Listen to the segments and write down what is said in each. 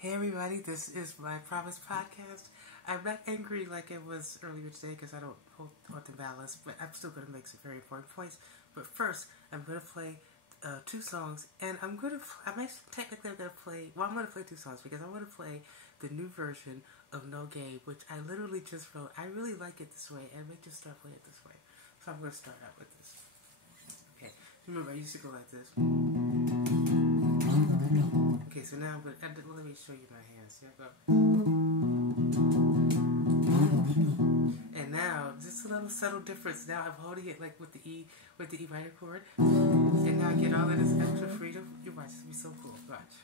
Hey everybody, this is my Promise Podcast. I'm not angry like it was earlier today because I don't hold the balance, but I'm still going to make some very important points. But first, I'm going to play two songs, and I'm going to play, I'm going to play two songs because I want to play the new version of No Game, which I literally just wrote. I really like it this way, and I might just start playing it this way. So I'm going to start out with this. Okay, remember I used to go like this. Okay, so now I'm going to, let me show you my hands. Here I go. And now, just a little subtle difference. Now I'm holding it like with the E minor chord. And now I get all of this extra freedom. You watch, this will be so cool. Watch.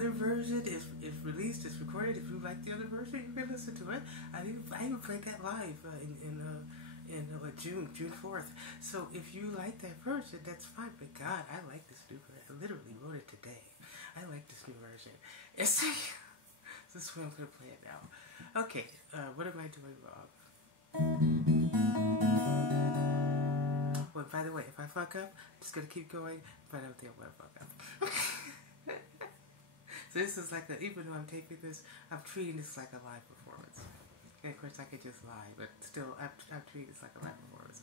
other version is released, it's recorded. If you like the other version, you can listen to it. I even played that live in June 4th. So if you like that version, that's fine. But God, I like this new version. I literally wrote it today. I like this new version. It's this is where I'm gonna play it now. Okay, what am I doing wrong? Well, by the way, if I fuck up, I'm just gonna keep going, but I don't think I'm gonna fuck up. So this is like even though I'm taping this, I'm treating this like a live performance. And of course I could just lie, but still, I'm treating this like a live performance.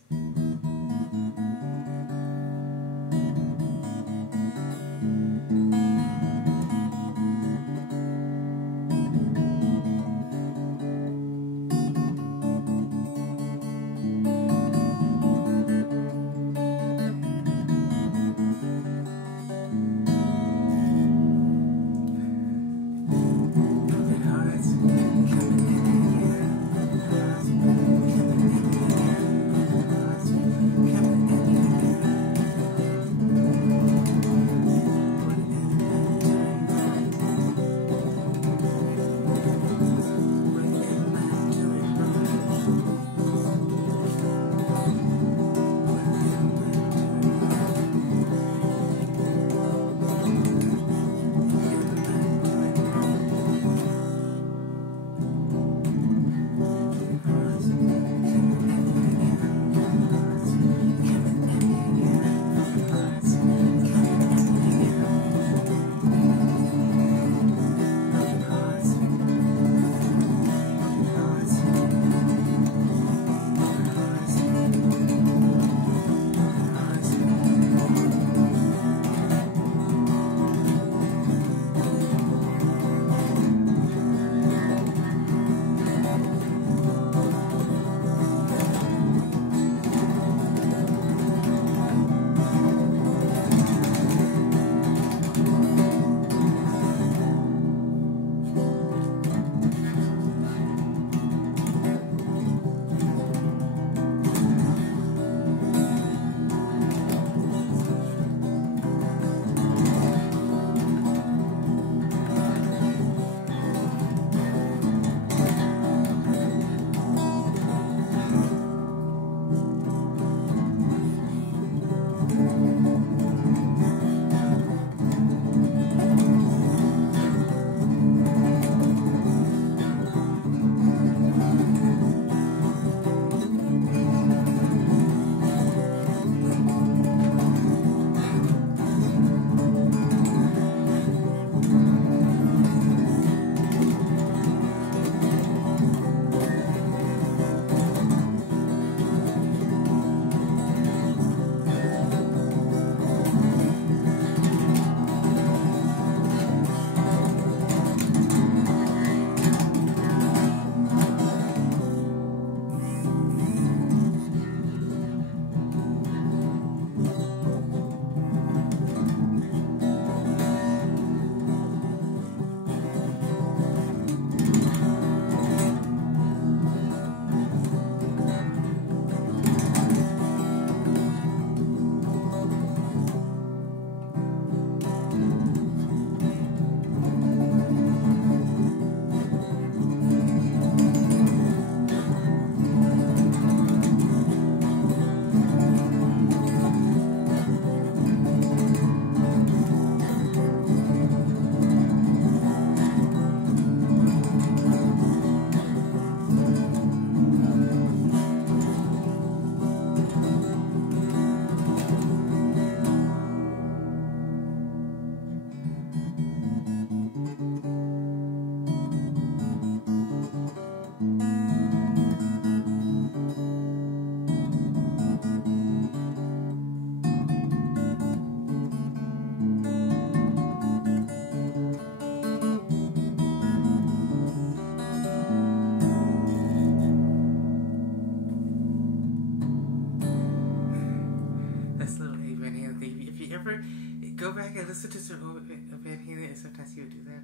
Go back and listen to some Van Halen, and sometimes he would do that.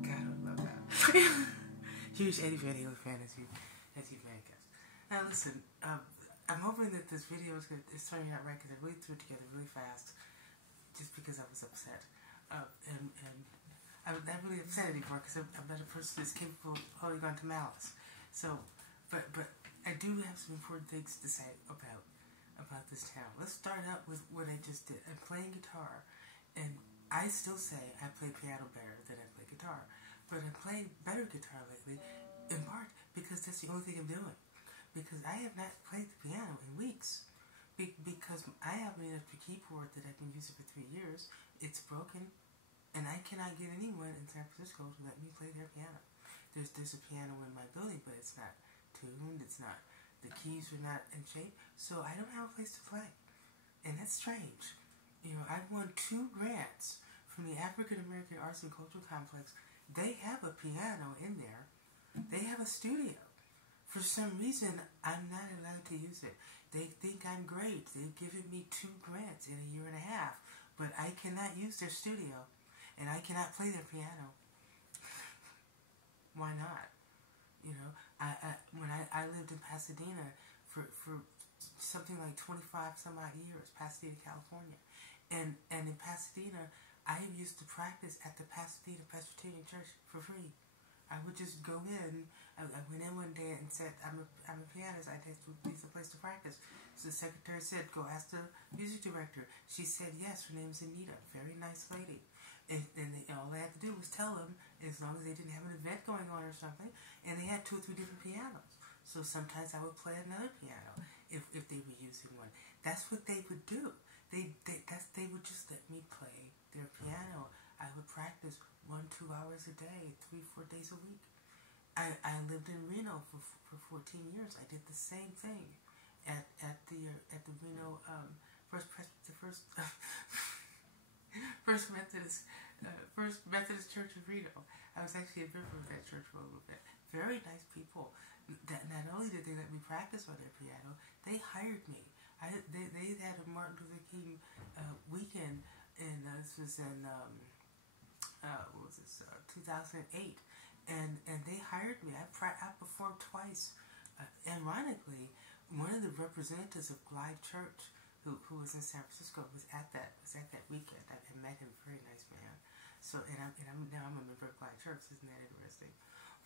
God, I would love that. Huge Eddie Van Halen fan as you may guess. Now listen, I'm hoping that this video is turning out right because I really threw it together really fast, just because I was upset. And I'm not really upset anymore because I'm not a person that's capable of holding on to malice. So, but I do have some important things to say about this town. Let's start out with what I just did. I'm playing guitar, and I still say I play piano better than I play guitar, but I'm playing better guitar lately, in part because that's the only thing I'm doing. Because I have not played the piano in weeks. Because I have an electric keyboard that I've been using for 3 years. It's broken, and I cannot get anyone in San Francisco to let me play their piano. There's a piano in my building, but it's not tuned. It's not. The keys are not in shape, so I don't have a place to play, and that's strange. I've won 2 grants from the African American Arts and Cultural Complex. They have a piano in there. They have a studio. For some reason, I'm not allowed to use it. They think I'm great. They've given me 2 grants in a year and a half, but I cannot use their studio, and I cannot play their piano. Why not? When I lived in Pasadena for something like 25 some odd years, Pasadena, California, and in Pasadena, I used to practice at the Pasadena Presbyterian Church for free. I would just go in. I went in one day and said, I'm a pianist. I need a place to practice. So the secretary said, go ask the music director. She said, yes, her name's Anita. Very nice lady. And all they had to do was tell them, as long as they didn't have an event going on or something, and they had 2 or 3 different pianos. So sometimes I would play another piano if they were using one. That's what they would do. They would just let me play their piano. I would practice 1-2 hours a day, 3-4 days a week. I lived in Reno for 14 years. I did the same thing at the Reno First Methodist Church of Reno. I was actually a member of that church for a little bit. Very nice people. That not only did they let me practice on their piano, they hired me. They had a Martin Luther King weekend, and this was in 2008, and they hired me. I performed twice. Ironically, one of the representatives of Glide Church, who was in San Francisco, was at that weekend. I met him, very nice man. So I'm now a member of Glide Church. Isn't that interesting?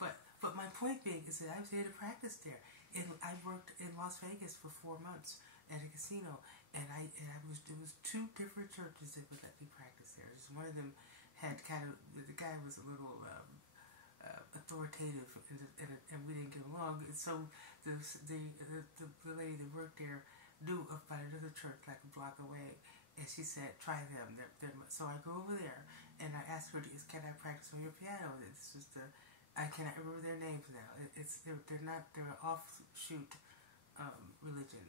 But my point being is that I was there to practice there. And I worked in Las Vegas for 4 months at a casino, and there was 2 different churches that would let me practice there. Just one of them had the guy was a little authoritative, and we didn't get along. And so the lady that worked there knew about another church like a block away, and she said, "Try them." So I go over there, and I asked her, "Can I practice on your piano?" This was I cannot remember their names now. They're an offshoot religion.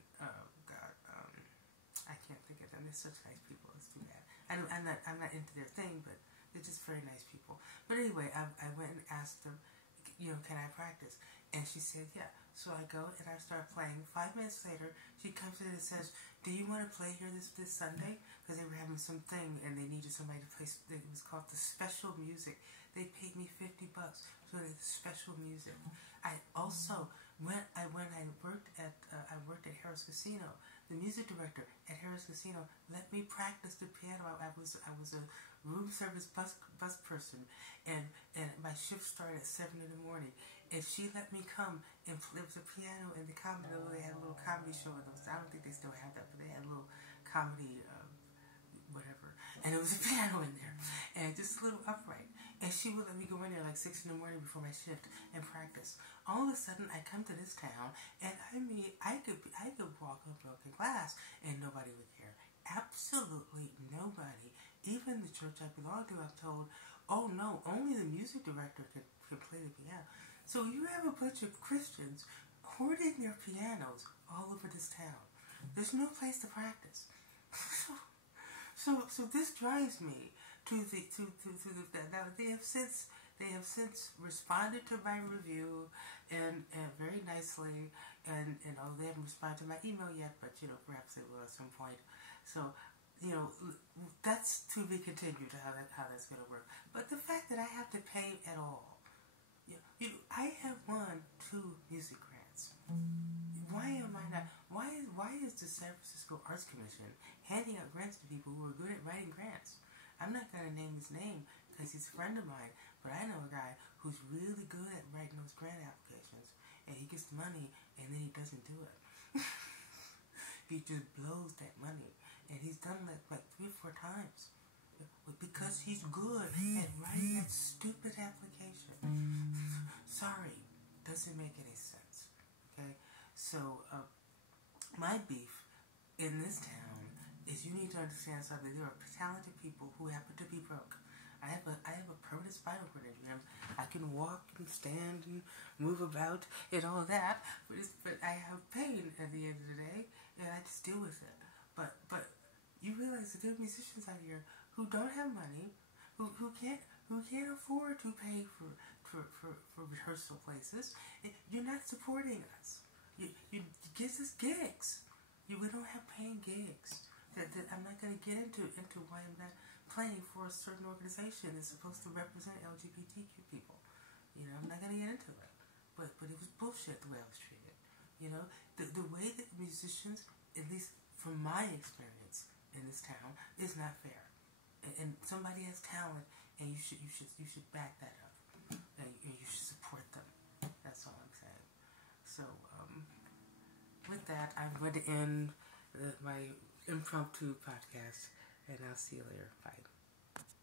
I can't think of them. They're such nice people. Let's do that. I'm not into their thing, but they're just very nice people. But anyway, I went and asked them, can I practice? And she said, yeah. So I go and I start playing. 5 minutes later, she comes in and says, do you want to play here this Sunday? Because they were having something and they needed somebody to play. It was called the special music. They paid me $50 for the special music. I also, when I worked at Harrah's Casino, the music director at Harrah's Casino let me practice the piano. I was a room service bus person, and my shift started at 7 in the morning. And she let me come and play. There was a piano in the comedy. They had a little comedy show in those. I don't think they still have that, but they had a little comedy, whatever. And there was a piano in there, and just a little upright. And she would let me go in there like 6 in the morning before my shift and practice. All of a sudden, I come to this town, and I could walk on broken glass, and nobody would care. Absolutely nobody. Even the church I belong to, I'm told, oh no, only the music director could play the piano. So you have a bunch of Christians hoarding their pianos all over this town. There's no place to practice. So this drives me to the now they have since responded to my review and very nicely, and they haven't responded to my email yet, but perhaps they will at some point. So that's to be continued how that's going to work. But the fact that I have to pay at all, I have won 2 music grants. Why am I not? Why is the San Francisco Arts Commission handing out grants to people who are good at writing grants? I'm not going to name his name because he's a friend of mine. But I know a guy who's really good at writing those grant applications, and he gets money, and then he doesn't do it. He just blows that money, and he's done that like 3 or 4 times because he's good at writing that stupid application. Sorry, doesn't make any sense. Okay, so my beef in this town is you need to understand something. There are talented people who happen to be broke. I have a permanent spinal cord injury. I can walk and stand and move about and all that, but I have pain at the end of the day, and I just deal with it. But you realize that there are musicians out here who don't have money, who can't afford to pay for rehearsal places. You're not supporting us. You give us gigs. We don't have paying gigs. That I'm not going to get into why I'm not playing for a certain organization that's supposed to represent LGBTQ people. You know, I'm not going to get into it. But it was bullshit the way I was treated. You know, the way that musicians, at least from my experience in this town, is not fair. And somebody has talent, and you should back that up, and you should support them. That's all I'm saying. So with that, I'm going to end my impromptu podcast, and I'll see you later. Bye.